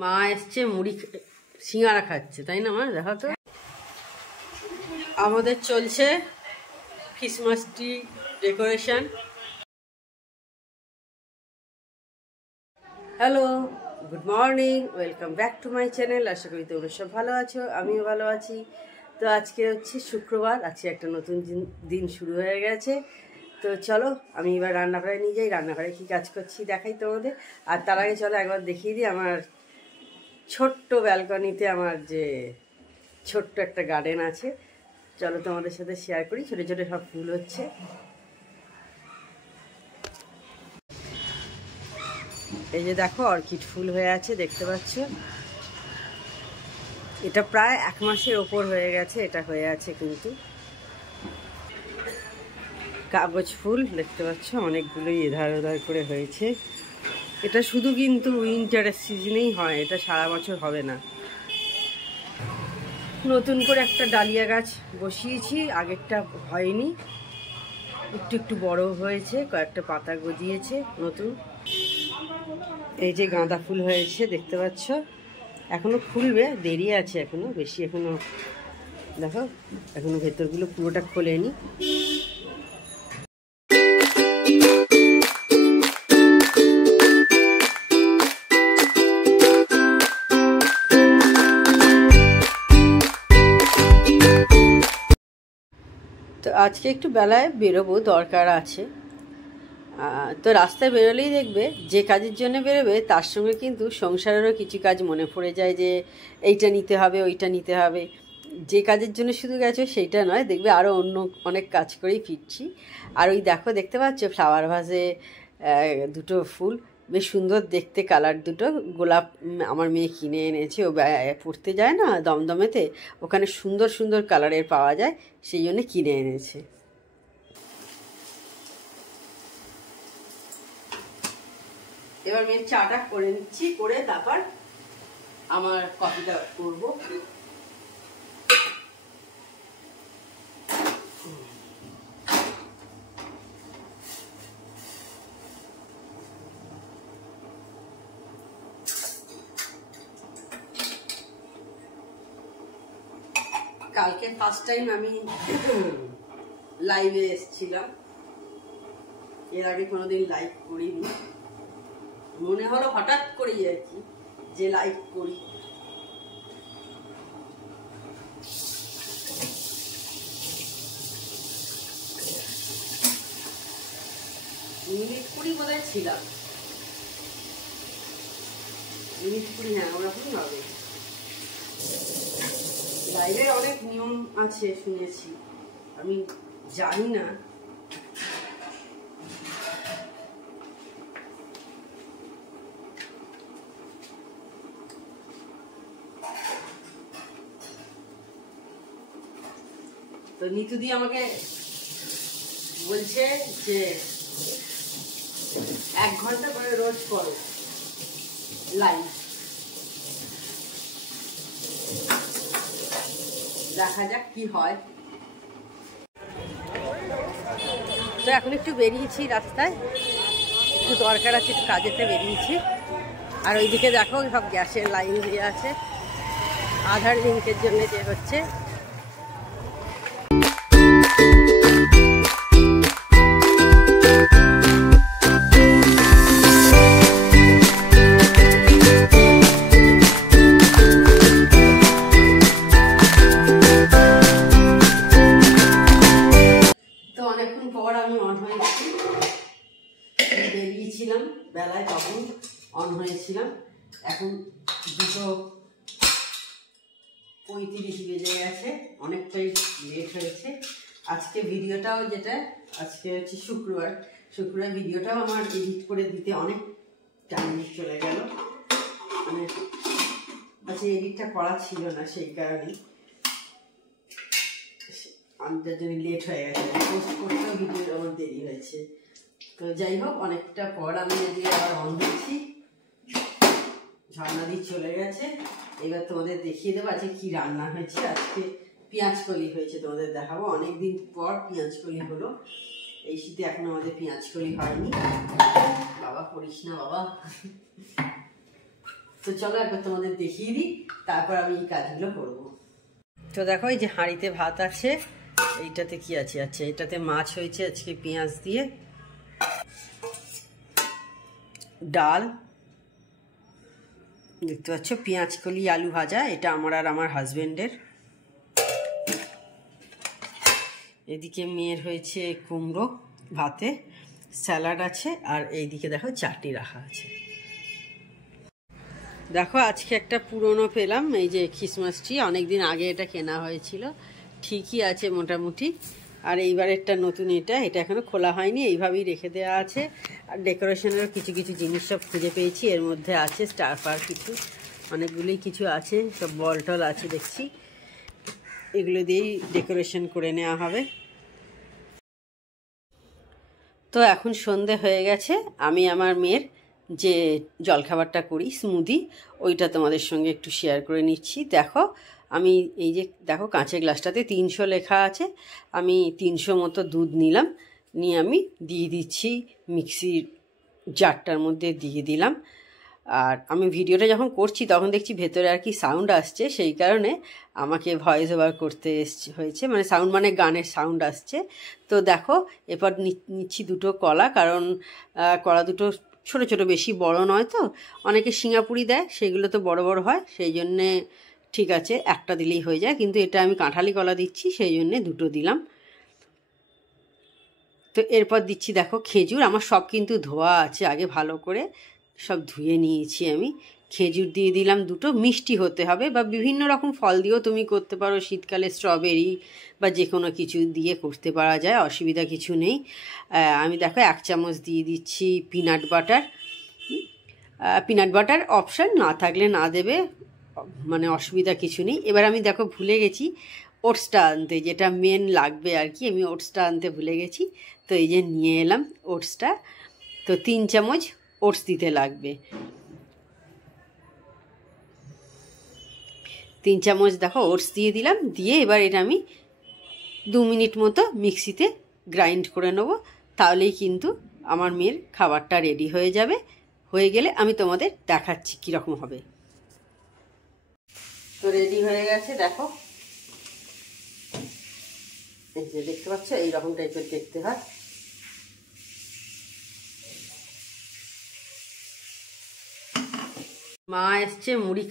মা এসছে মুড়ি সিঙ্গারা খাচ্ছে, তাই না মা? দেখো তো আমাদের চলছে Christmas tree decoration. Hello, good morning, welcome back to my channel. আশা করি তোমরা সব ভালো আছো, আমিও ভালো আছি। তো আজকে হচ্ছে শুক্রবার, আজকে একটা নতুন দিন শুরু হয়ে গেছে। তো চলো আমি এবার রান্নাঘরে নিয়ে যাই, রান্নাঘরে কী কাজ করছি দেখাই তোমাদের। আর তার আগে চলো একবার দেখিয়ে দিই আমার ছোট্ট ব্যালকনিতে আমার যে ছোট্ট একটা গার্ডেন আছে। চলো তোমাদের সাথে শেয়ার করি। ছোটো ছোটো সব ফুল হচ্ছে। এই যে দেখো অর্কিড ফুল হয়ে আছে, দেখতে পাচ্ছ? এটা প্রায় 1 মাসের ওপর হয়ে গেছে, এটা হয়ে আছে। কিন্তু কাগজ ফুল দেখতে পাচ্ছ অনেকগুলোই এধার ওধার করে হয়েছে। এটা শুধু কিন্তু উইন্টারের সিজনেই হয়, এটা সারা বছর হবে না। নতুন করে একটা ডালিয়া গাছ বসিয়েছি, আগেরটা হয়নি, একটু একটু বড় হয়েছে, কয়েকটা পাতা গজিয়েছে নতুন। এই যে গাঁদা ফুল হয়েছে দেখতে পাচ্ছ, এখনো ফুলবে, দেরি আছে এখনো, বেশি এখনো। দেখো এখনো ভেতরগুলো পুরোটা খোলেনি। তো আজকে একটু বেলায় বেরোবো, দরকার আছে। তো রাস্তায় বেরোলেই দেখবে যে কাজের জন্য বেরোবে তার সঙ্গে কিন্তু সংসারেরও কিছু কাজ মনে পড়ে যায়, যে এইটা নিতে হবে, ওইটা নিতে হবে। যে কাজের জন্য শুধু গেছো সেইটা নয়, দেখবে আরও অন্য অনেক কাজ করেই ফিরছি। আর ওই দেখো, দেখতে পাচ্ছ ফ্লাওয়ার ভাসে দুটো ফুল, বেশ সুন্দর দেখতে, কালার দুটো। গোলাপ আমার মেয়ে কিনে এনেছে, ও পড়তে যায় না দমদমেতে, ওখানে সুন্দর সুন্দর কালারের পাওয়া যায়, সেই জন্য কিনে এনেছে। এবার মেয়ের চাটা করে নিচ্ছি, করে তারপর আমার কফিটা করবো। কালকে ফার্স্ট টাইম আমি লাইভে এসেছিলাম, এর আগে কোনোদিন লাইভ করিনি। মনে হলো হঠাৎ করেই আর কি যে লাইভ করি। মিনিট 20 বোধহয় ছিলাম, মিনিট 20, হ্যাঁ ওরকমই হবে। লাইভের অনেক নিয়ম আছে শুনেছি, আমি জানি না। তো নিতুদি আমাকে বলছে যে 1 ঘন্টা করে রোজ করো লাইভ, দেখা যাক কি হয়। তো এখন একটু বেরিয়েছি রাস্তায়, একটু দরকার আছে, একটু কাজেতে বেরিয়েছি। আর ওইদিকে দেখো সব গ্যাসের লাইন দিয়ে আছে, আধার লিঙ্কের জন্য যে হচ্ছে। বেরিয়েছিলাম বেলায়, তখন অন হয়েছিলাম। এখন 2:35 বেজে গেছে, অনেকটাই লেট হয়েছে। আজকে ভিডিওটাও, যেটা আজকে হচ্ছে শুক্রবার, ভিডিওটাও আমার এডিট করে দিতে অনেক টাইম চলে গেল। মানে আজকে এডিটটা করা ছিল না, সেই কারণে যার জন্য লেট হয়ে গেছে। পোস্ট করতেও ভিডিও আমার দেরি হয়েছে। তো যাই হোক, অনেকটা পর আমি এদিকে আবার অন হচ্ছি, ঝর্ণা দিয়ে চলে গেছে। এবার তোমাদের দেখিয়ে দেবো আজকে কি রান্না হয়েছে। আজকে পেঁয়াজ কলি হয়েছে, তোমাদের দেখাবো। অনেকদিন পর পেঁয়াজ কলি হলো, এই শীতে এখনো আমাদের পেঁয়াজ কলি হয়নি। বাবা করিস না বাবা। তো চলো একবার তোমাদের দেখিয়ে দিই, তারপর আমি এই কাজগুলো করবো। তো দেখো এই যে হাঁড়িতে ভাত আছে, এইটাতে কি আছে? আচ্ছা, এটাতে মাছ হয়েছে আজকে পেঁয়াজ দিয়ে, ডাল দেখতে পাচ্ছ, পেঁয়াজ কলি আলু ভাজা, এটা আমার আর আমার হাজবেন্ডের। এদিকে মেয়ের হয়েছে কুমড়ো ভাতে, স্যালাড আছে, আর এইদিকে দেখো চাটনি রাখা আছে। দেখো আজকে একটা পুরনো পেলাম, এই যে ক্রিসমাস ট্রি, অনেকদিন আগে এটা কেনা হয়েছিল, ঠিকই আছে মোটামুটি। আর এইবারেরটা নতুন, এটা এখনো খোলা হয়নি, এইভাবেই রেখে দেওয়া আছে। আর ডেকোরেশনেরও কিছু কিছু জিনিস সব খুঁজে পেয়েছি, এর মধ্যে আছে স্টার ফার, কিছু অনেকগুলোই কিছু আছে, সব বল টল আছে দেখছি, এগুলো দিয়েই ডেকোরেশন করে নেওয়া হবে। তো এখন সন্ধে হয়ে গেছে, আমি আমার মেয়ের যে জলখাবারটা করি স্মুদি, ওইটা তোমাদের সঙ্গে একটু শেয়ার করে নিচ্ছি। দেখো আমি এই যে দেখো কাঁচের গ্লাসটাতে 300 লেখা আছে, আমি 300 মতো দুধ নিলাম, নিয়ে আমি দিয়ে দিচ্ছি মিক্সির জারটার মধ্যে দিয়ে দিলাম। আর আমি ভিডিওটা যখন করছি তখন দেখছি ভেতরে আর কি সাউন্ড আসছে, সেই কারণে আমাকে ভয়েস ওভার করতে হয়েছে, মানে সাউন্ড মানে গানের সাউন্ড আসছে। তো দেখো এরপর নিচ্ছি দুটো কলা, কারণ কলা দুটো ছোটো ছোটো, বেশি বড় নয়, তো অনেকে সিঙ্গাপুরি দেয়, সেগুলো তো বড় বড় হয়, সেই জন্যে ঠিক আছে একটা দিলেই হয়ে যায়, কিন্তু এটা আমি কাঁঠালি কলা দিচ্ছি, সেই জন্যে দুটো দিলাম। তো এরপর দিচ্ছি দেখো খেজুর, আমার সব কিন্তু ধোয়া আছে, আগে ভালো করে সব ধুয়ে নিয়েছি আমি। খেজুর দিয়ে দিলাম দুটো, মিষ্টি হতে হবে, বা বিভিন্ন রকম ফল দিয়েও তুমি করতে পারো, শীতকালে স্ট্রবেরি বা যে কোনো কিছু দিয়ে করতে পারা যায়, অসুবিধা কিছু নেই। আমি দেখো 1 চামচ দিয়ে দিচ্ছি peanut butter. Peanut butter option, না থাকলে না দেবে, মানে অসুবিধা কিছু নেই। এবার আমি দেখো ভুলে গেছি ওটসটা আনতে, যেটা মেন লাগবে আর কি, আমি ওটসটা আনতে ভুলে গেছি, তো এই যে নিয়ে এলাম ওটসটা। তো 3 চামচ ওটস দিতে লাগবে, 3 চামচ দেখো ওটস দিয়ে দিলাম, দিয়ে এবার এটা আমি 2 মিনিট মতো মিক্সিতে গ্রাইন্ড করে নেব, তাহলেই কিন্তু আমার মেয়ের খাবারটা রেডি হয়ে যাবে। হয়ে গেলে আমি তোমাদের দেখাচ্ছি কীরকম হবে। তো রেডি হয়ে গেছে দেখো, এই যে দেখতে পাচ্ছ এইরকম টাইপের দেখতে হয়। মা এসছে মুড়ি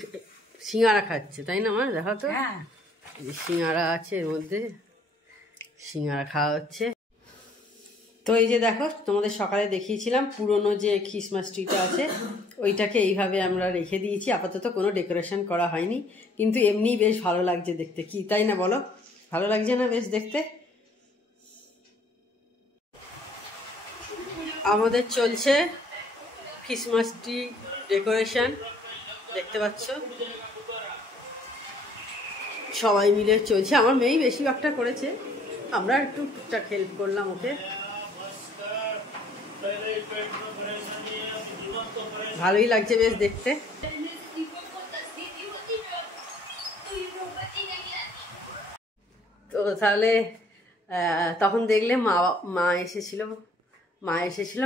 সিঙ্গারা খাচ্ছে, তাই না মা? দেখো তো সিঙ্গারা আছে এর মধ্যে, সিঙ্গারা খাওয়া হচ্ছে। তো এই যে দেখো তোমাদের সকালে দেখিয়েছিলাম পুরনো যে ক্রিসমাস ট্রিটা আছে, ওইটাকে এইভাবে আমরা রেখে দিয়েছি, আপাতত কোনো ডেকোরেশন করা হয়নি, কিন্তু এমনি বেশ ভালো লাগছে দেখতে, কি তাই না বলো? ভালো লাগছে না বেশ দেখতে? আমাদের চলছে ক্রিসমাস ট্রি ডেকোরেশন, দেখতে পাচ্ছ সবাই মিলে চলছে, আমার মেয়েই বেশিরভাগটা করেছে, আমরা একটু টুকটাক হেল্প করলাম ওকে। ভালোই লাগছে বেশ দেখতে। তো তাহলে তখন দেখলে মা এসেছিল,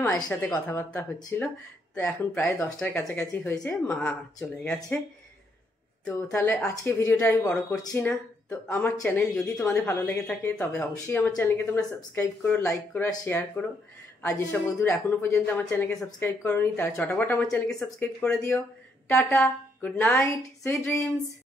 মায়ের সাথে কথাবার্তা হচ্ছিল। তো এখন প্রায় 10টার কাছাকাছি হয়েছে, মা চলে গেছে। তো তাহলে আজকে ভিডিওটা আমি বড় করছি না। তো আমার চ্যানেল যদি তোমাদের ভালো লেগে থাকে তবে অবশ্যই আমার চ্যানেলকে তোমরা সাবস্ক্রাইব করো, লাইক করো আর শেয়ার করো। আর যেসব বন্ধুরা এখনো পর্যন্ত আমার চ্যানেলকে সাবস্ক্রাইব করোনি তারা চটাপট আমার চ্যানেলকে সাবস্ক্রাইব করে দিও। Tata, good night, sweet dreams.